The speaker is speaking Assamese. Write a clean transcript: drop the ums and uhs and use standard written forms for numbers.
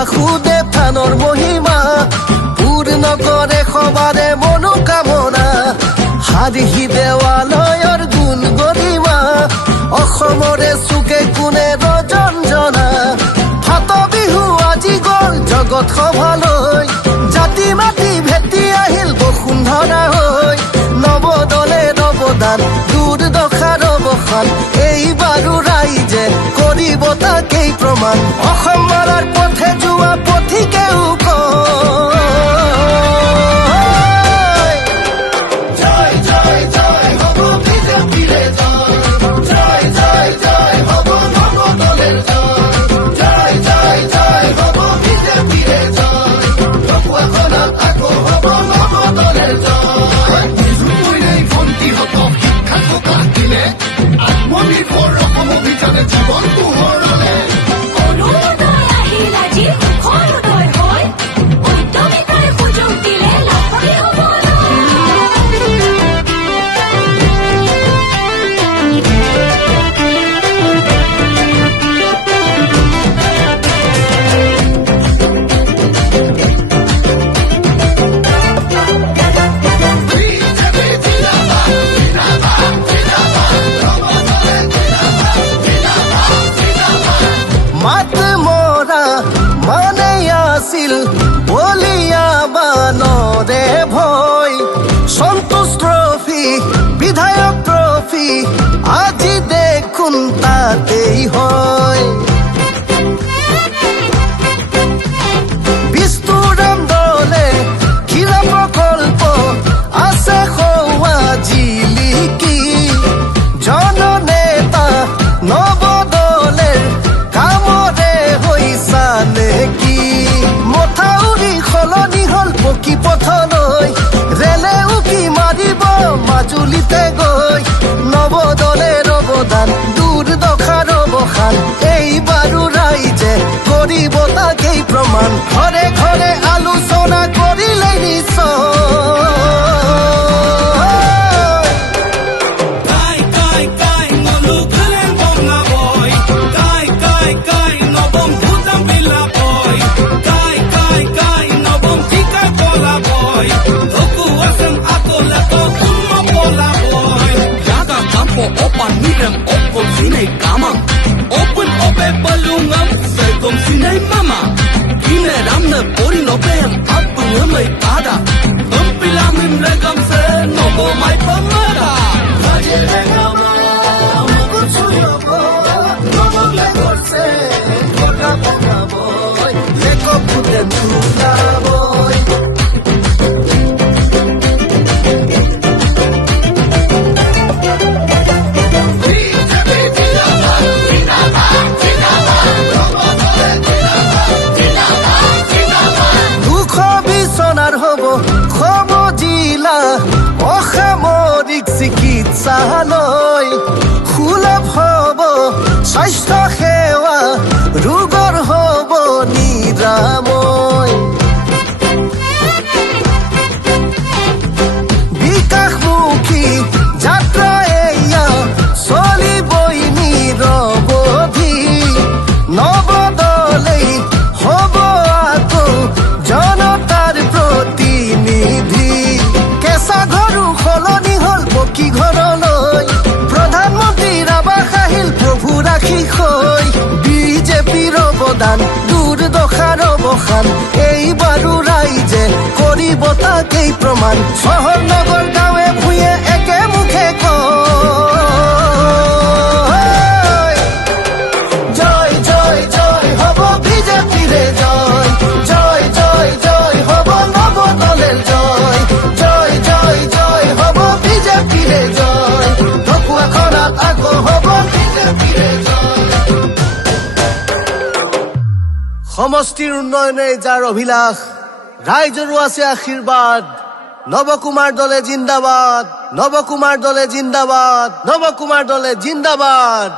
বাসুদেৱ থানৰ মহিমা পূৰ্ণ কৰে সবাৰে মনোকামনা হাৰিহি দেৱালয়ৰ গুণ গৰিমা অসমৰে চুকে কোণে ৰজঞ্জনা ফাট বিহু আজি গ'ল জগত সভালৈ জাতি মাতি ভেটি আহিল বসুন্ধৰা হৈ নৱদলে নৱদান দুৰ্দশাৰ অৱসান এইবাৰো ৰাইজে কৰিব তাকেই প্ৰমাণ অসম মাৰাৰ পথে যোৱা পথিকেও কয় জয় জয় জয় হ'ব বিজেপিৰে জয় জয় জয় হ'ব নৱদলেৰ জয় জয় জয় হ'ব বিজেপিৰে জয় ঢকুৱাখনাত আকৌ হ'ব নৱদলেৰ জয় ভণ্টিহঁতক শিক্ষা থকা দিলে আত্মনিৰ্ভৰ অসম অভিযানে জীৱন পোহৰলে মাত মৰা মানে আছিল বলিয়া বানৰে ভয় সন্তোষ ট্ৰফি বিধায়ক ট্ৰফি আজি দেখোন তাতেই হয় বিষ্ণুৰাম দলে ক্ৰীড়া প্ৰকল্প আছে সৌৱা জিলিকি জননেতা নৱদলেৰ কামৰে হৈছা নেকি মথাউৰি সলনি হ'ল পকী পথলৈ ৰেলে উকি মাৰিব মাজুলীতে গৈ নৱদলেৰ অৱদান দুৰ্দশাৰ অৱসান এইবাৰো ৰাইজে কৰিব তাকেই প্ৰমাণ ঘৰে ঘৰে আলোচনা কৰিলে নিশ্চয় Open mirem, open sinay kama. Open ope balungam, segom sinay mama. Kine ramne pori no peyam, apu ngamay pada. Ampilamim regam se, nobo may pamada. Raje regama, amagun suyabo, nobo legor se, koka poka boy, leko puten tula boy. অসামৰিক চিকিৎসালয় সুলভ হ'ব স্বাস্থ্য সেৱা ৰোগৰ হ'ব নিৰাময় বিকাশমুখী যাত্ৰা এয়া চলিবই নিৰৱধি নৱদলেই হ'ব আকৌ জনতাৰ প্ৰতিনিধি কেঁচা ঘৰো সলনি হ'ল পকী ঘৰলৈ প্ৰধানমন্ত্ৰীৰ আৱাস আহিল প্ৰভু ৰাখি হৈ বিজেপিৰ অৱদান দুৰ্দশাৰ অৱসান এইবাৰো ৰাইজে কৰিব তাকেই প্ৰমাণ চহৰ নগৰ গাঁৱে ভূঞে একে মুখে কয় জয় জয় জয় হ'ব বিজেপিৰে জয় জয় জয় জয় হ'ব নৱদলেৰ জয় জয় জয় জয় হ'ব বিজেপিৰে জয় ঢকুৱাখনাত আকৌ হ'ব বিজেপিৰে জয় সমষ্টিৰ উন্নয়নে যাৰ অভিলাষ ৰাইজৰো আছে আশীৰ্বাদ নৱকুমাৰ দলে জিন্দাবাদ নৱকুমাৰ দলে জিন্দাবাদ নৱকুমাৰ দলে জিন্দাবাদ